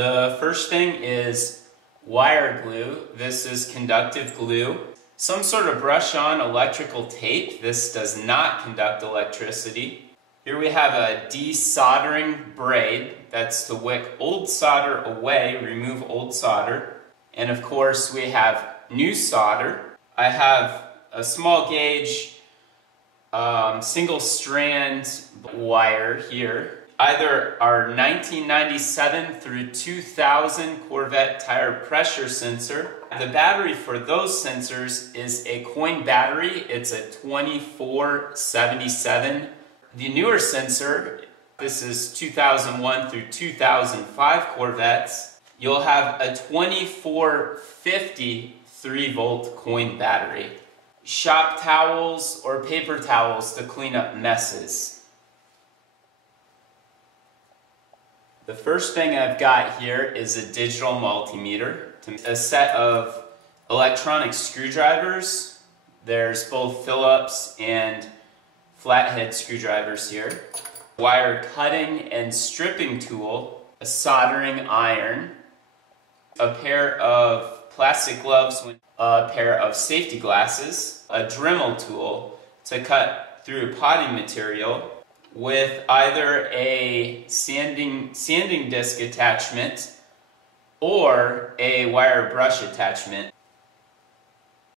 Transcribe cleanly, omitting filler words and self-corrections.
The first thing is wire glue. This is conductive glue. Some sort of brush-on electrical tape. This does not conduct electricity. Here we have a desoldering braid. That's to wick old solder away, remove old solder. And of course we have new solder. I have a small gauge single strand wire here. Either our 1997 through 2000 Corvette tire pressure sensor. The battery for those sensors is a coin battery. It's a 2477. The newer sensor, this is 2001 through 2005 Corvettes. You'll have a 2450 3-volt coin battery. Shop towels or paper towels to clean up messes. The first thing I've got here is a digital multimeter, a set of electronic screwdrivers. There's both Phillips and flathead screwdrivers here. Wire cutting and stripping tool, a soldering iron, a pair of plastic gloves, a pair of safety glasses, a Dremel tool to cut through potting material, with either a sanding disc attachment or a wire brush attachment.